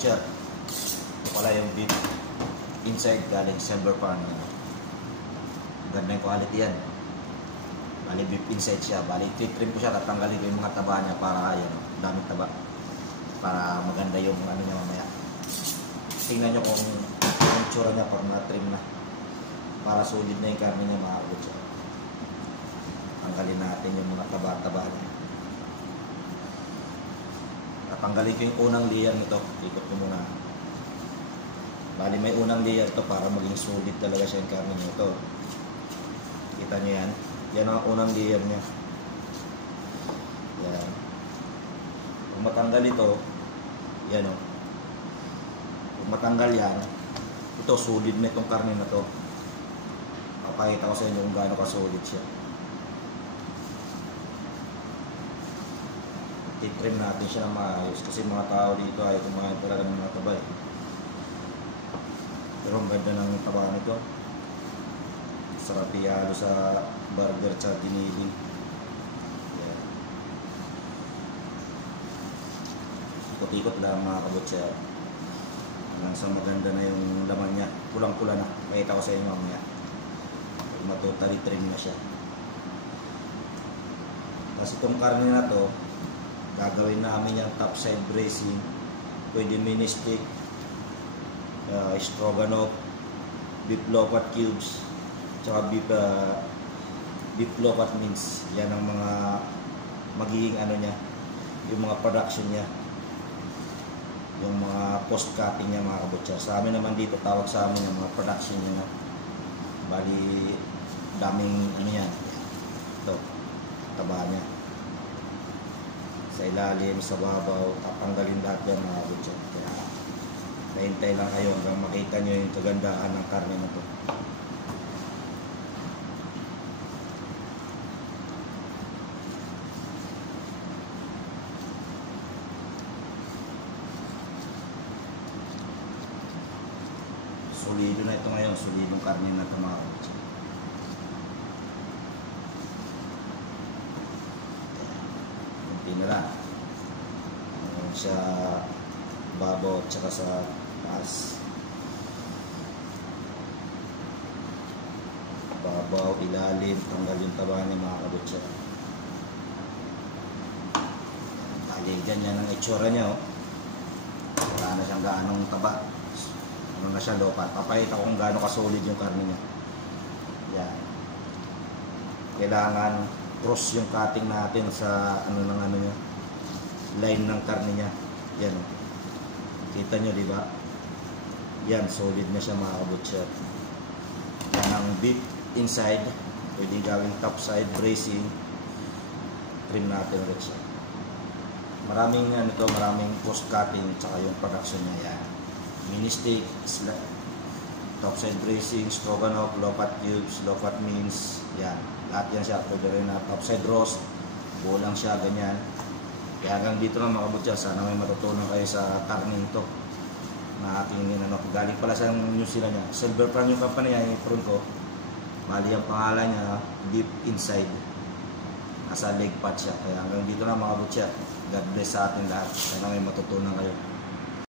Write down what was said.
butcher. Ito pala yung beef inside galing Silver Farm. Ganda yung quality yan. Bali beef inside siya. Bali titrim ko siya, tatanggalin ko yung mga taba niya para yun, daming taba. Para maganda yung ano niya mamaya. Tingnan nyo kung yung tsura niya pag na-trim na. Para solid na yung karne niya mga butcher. Tanggalin natin yung mga taba-taba niya. Tatanggalin ko yung unang layer nito. Ikot ko muna. Bali may unang layer to para maging solid talaga siya yung karne niya. Ito. Kita nyo yan. Yan ang unang layer niya. Yan. Kung matanggal ito, yan o. Kung matanggal yan, ito solid na itong karne na to. Papakita ko sa inyo kung gaano ka-solid siya. I-trim natin siya na maayos kasi mga tao dito ay kumain talaga ng mga taba eh. Pero ang ganda ng taba nito. Sarap ihalo sa burger at giniling. Yeah. Ikot-ikot lang mga kabutser. Hanggang sa maganda na yung laman niya. Pulang-pula na. Makita ko sa inyo mamaya. Matotally trim na siya. Tapos itong karne na to, gagawin namin yung top side bracing. Pwede mini stick, stroganoff, beef lopat cubes, tsaka beef lopat mince. Yan ang mga magiging ano niya, yung mga production niya, yung mga post cutting niya mga kabutcher. Sa amin naman dito, tawag sa amin yung mga production niya. Bali daming ano yan, ito taba niya sa ilalim, sa babaw, tatanggalin lahat yan mga kabutcher. Kaya nahintay lang kayo hanggang makita nyo yung kagandaan ng karne na to. Solido na ito ngayon, solidong karne na ito mga kabutcher. Pinala sa babaw at saka sa taas. Babaw, ilalim, tanggal yung taba niya mga kabutser. Bali, ganyan ang itsura niya oh. Wala na siyang gaanong taba. Ano na siya lopat. Papakita ko kung gaano kasolid yung karne niya. Yan. Kailangan cross yung cutting natin sa ano ng ano niya, line ng karne niya. Yan. Kita nyo di ba? Yan, solid na siya mga kabutser. Yan ang beef inside. Pwede gawing top side bracing. Trim natin ulit siya. Maraming ano to, maraming post cutting tsaka yung production niya. Yan. Mini steak, top side bracing, stroganoff, lopat cubes, lopat mince. Yan. Lahat yan siya. Pwede rin na top side roast. Buo lang siya, ganyan. Kaya hanggang dito lang mga kabutser. Sana may matutunan kayo sa karne ito. Na ating ano. Galing pala sa New Zealand niya. Silver Farm yung company yan. Yung prune ko. Mali ang pangalan niya. Deep inside. Nasa leg pot siya. Kaya hanggang dito lang mga kabutser. God bless sa ating lahat. Sana may matutunan kayo.